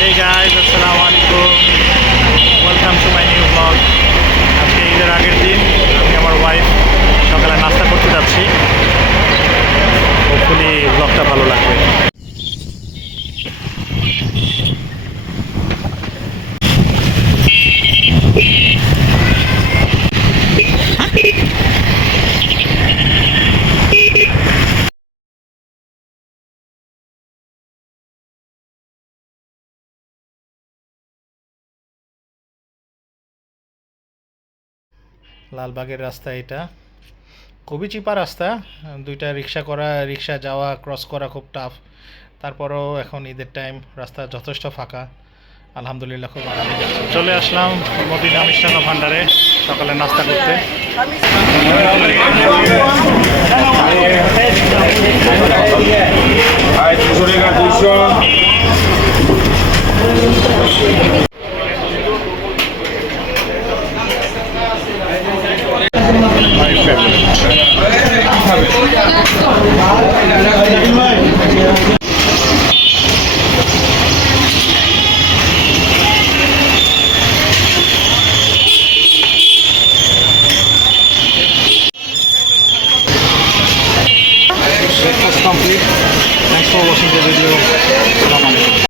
Hey guys, আসসালামু আলাইকুম। Welcome to my new blog. আজকে ঈদের আগের দিন আমি আমার ওয়াইফ সকালে নাস্তা করতে যাচ্ছি। হোপফুলি ব্লগটা ভালো লাগবে। লালবাগের রাস্তা এটা খুবই চিপা রাস্তা। দুইটা রিক্সা যাওয়া ক্রস করা খুব টাফ। তারপরেও এখন ঈদের টাইম, রাস্তা যথেষ্ট ফাঁকা। আলহামদুলিল্লাহ খুব আরামে যাচ্ছে। চলে আসলাম মদিনা মিষ্টান্ন ভান্ডারে সকালে নাস্তা করতে। Hai, 200 টাকা 200